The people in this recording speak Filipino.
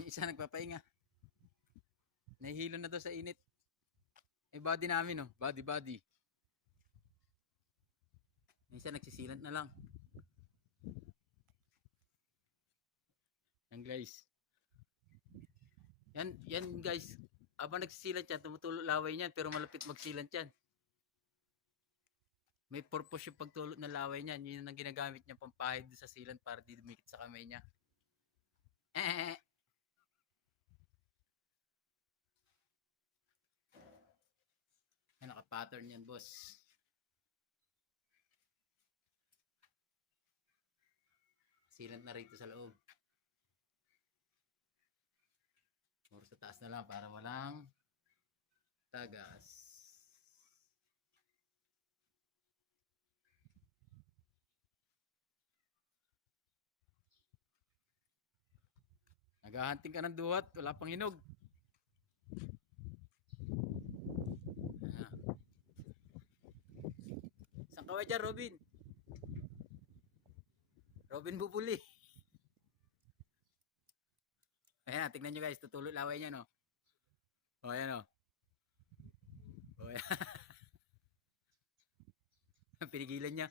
Yung isa nagpapahinga. Nahihilo na daw sa init. Eh, body namin, oh. Body, body. Yung isa nagsisilant na lang. Yan, guys. Yan, guys. Habang nagsisilant yan, tumutulo laway niyan, pero malapit magsilant yan. May purpose yung pagtulot ng laway niyan. Yun ang ginagamit niya pampahid sa silant para di dumikit sa kamay niya. Eh. Yan, naka-pattern yan, boss. Silant na rito sa loob. Or sa taas na lang para walang tagas. Naghahanting ka ng duwat, wala pang hinog. Saan ka ba dyan, Robin? Robin Bubuli. Ayan, tignan nyo guys, tutulot laway niya, no? O, ayan, o. O, ayan. Pinigilan niya.